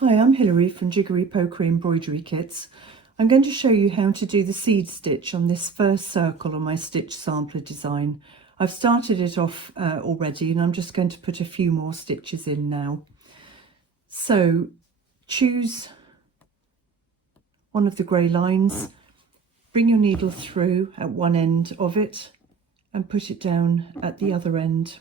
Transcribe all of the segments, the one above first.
Hi, I'm Hilary from Jiggery Pokery Embroidery Kits. I'm going to show you how to do the seed stitch on this first circle on my stitch sampler design. I've started it off already and I'm just going to put a few more stitches in now. So choose one of the grey lines, bring your needle through at one end of it and put it down at the other end.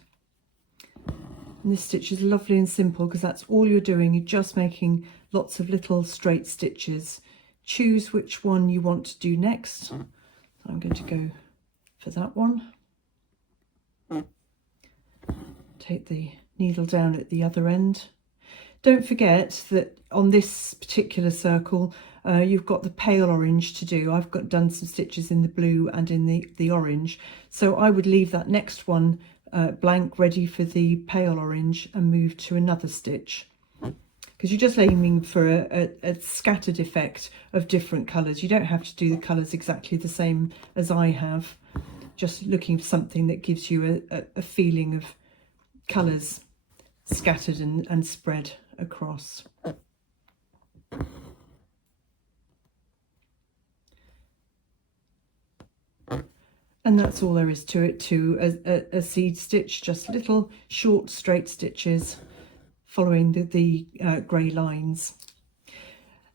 And this stitch is lovely and simple because that's all you're doing. You're just making lots of little straight stitches. Choose which one you want to do next. So I'm going to go for that one. Take the needle down at the other end. Don't forget that on this particular circle you've got the pale orange to do. I've done some stitches in the blue and in the orange, so I would leave that next one blank, ready for the pale orange, and move to another stitch, because you're just aiming for a scattered effect of different colours. You don't have to do the colours exactly the same as I have, just looking for something that gives you a feeling of colours scattered and spread across. And that's all there is to it, a seed stitch, just little short straight stitches following the grey lines.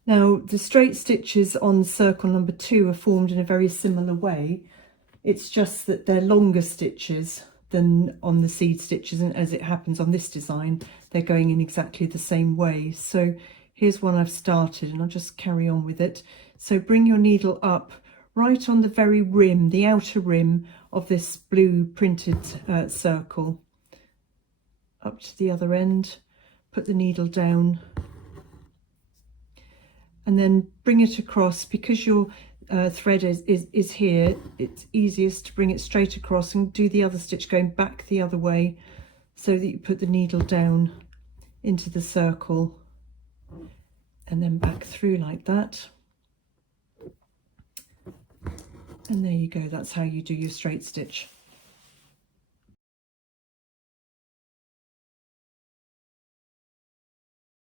Now the straight stitches on circle number 2 are formed in a very similar way. It's just that they're longer stitches than on the seed stitches, and as it happens on this design they're going in exactly the same way. So here's one I've started and I'll just carry on with it. So bring your needle up right on the very rim, the outer rim of this blue printed circle, up to the other end, put the needle down and then bring it across. Because your thread is here, it's easiest to bring it straight across and do the other stitch going back the other way, so that you put the needle down into the circle and then back through like that. And there you go, that's how you do your straight stitch.